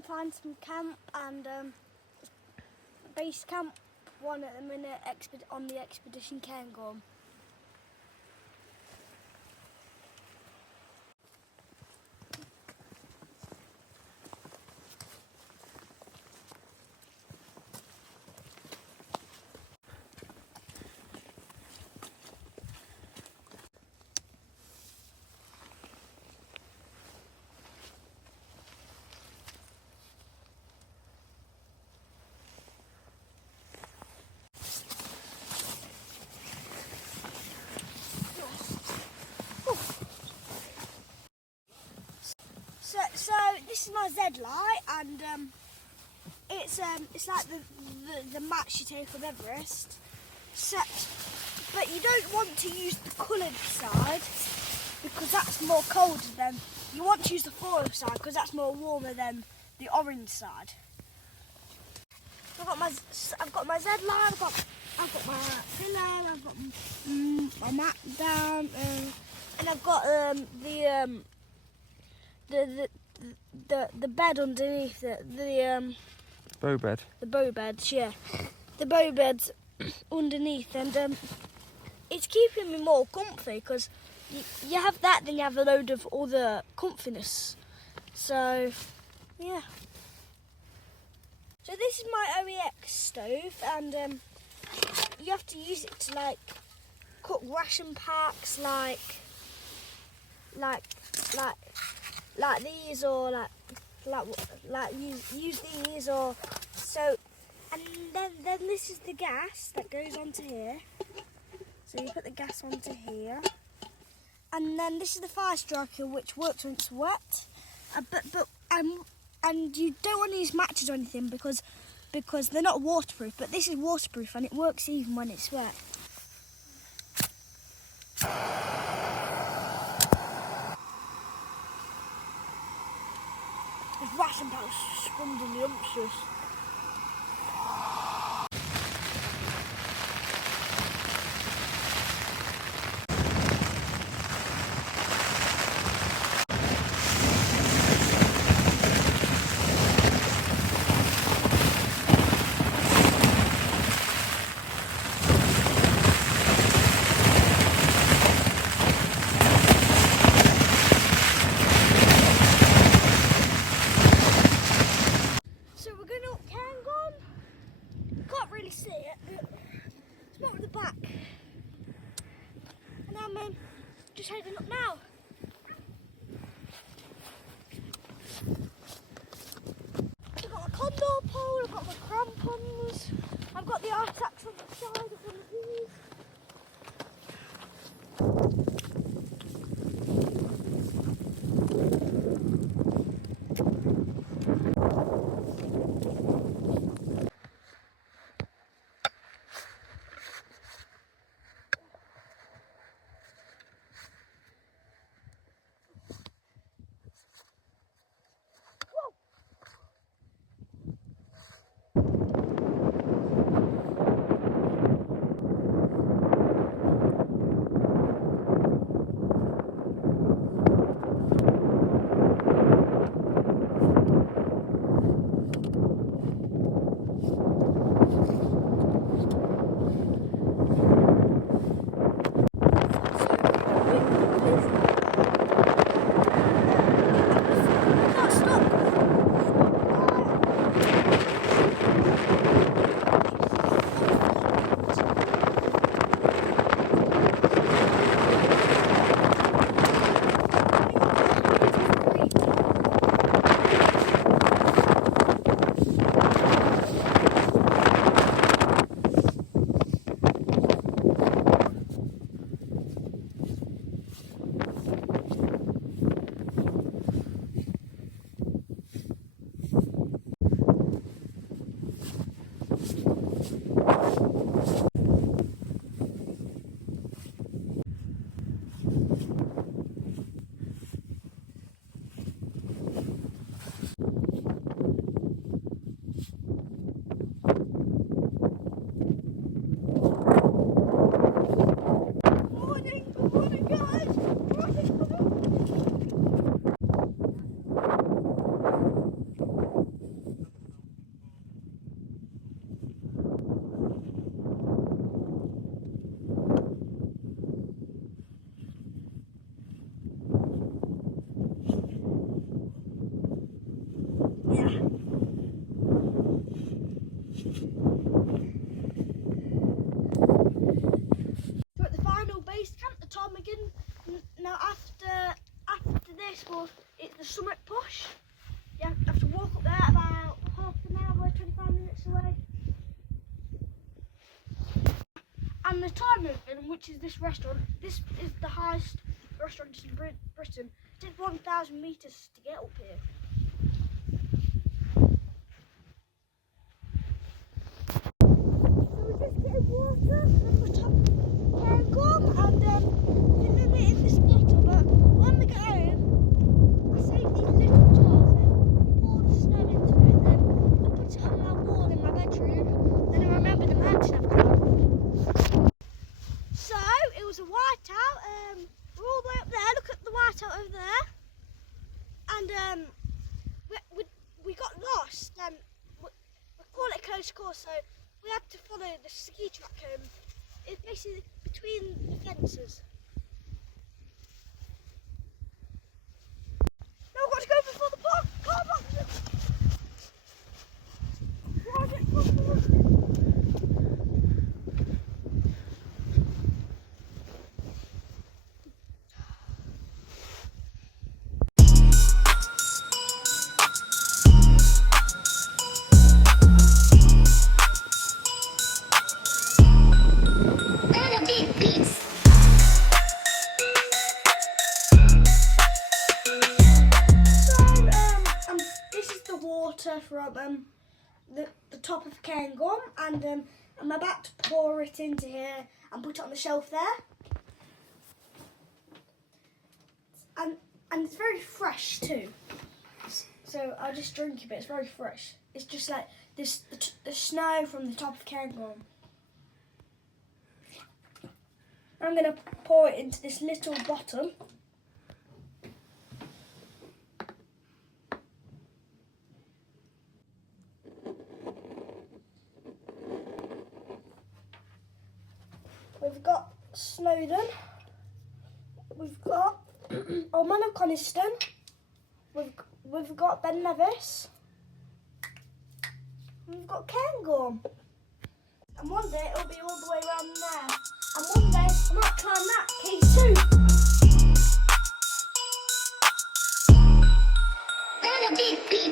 and find some camp and base camp one at the minute on the expedition Cairngorm. So this is my Z light, and it's like the match you take with Everest. But you don't want to use the coloured side because that's more colder than. You want to use the floral side because that's more warmer than the orange side. I've got my Z light. I've got my pillow. I've got my mat down, and I've got the bed underneath it, the bow bed. The bow beds, yeah. The bow beds underneath, and it's keeping me more comfy because you have that, then you have a load of other comfiness. So, yeah. So this is my OEX stove, and you have to use it to like cook ration packs, like these, or like use these, or so. And then this is the gas that goes onto here. So you put the gas onto here, and then this is the fire striker, which works when it's wet. And you don't want to use matches or anything because they're not waterproof. But this is waterproof, and it works even when it's wet. There's ration packs scrummed in the umpsters. Can't really see it, but it's not at the back. And I'm just heading up now. I've got my condor pole, I've got my crampons, I've got the ice axe on the side of one of these. it's the Summit Push. You have to walk up there about half an hour, 25 minutes away. And the Time Movement, which is this restaurant, this is the highest restaurant in Britain. It did 1,000 metres to get up here. So we're just getting water from the top of Cairngorm and filling it in this bottle, but when we get home, I save these little jars and pour the snow into it, then I put it on my wall in my bedroom, then I remember the mountain I've climbed. So it was a whiteout, we're all the way up there, look at the whiteout over there, and we got lost, and we call it a close course, so we had to follow the ski track home. It's basically between the fences. Now we've got to go before the car park. From the top of Cairngorm, and I'm about to pour it into here and put it on the shelf there. And it's very fresh too. So I'll just drink a bit. It's very fresh. It's just like this the snow from the top of Cairngorm. I'm gonna pour it into this little bottle. We've got Snowdon, we've got Ormond of Coniston, we've got Ben Nevis, we've got Cairngorm. And one day it'll be all the way around there. And one day I might climb that, K2.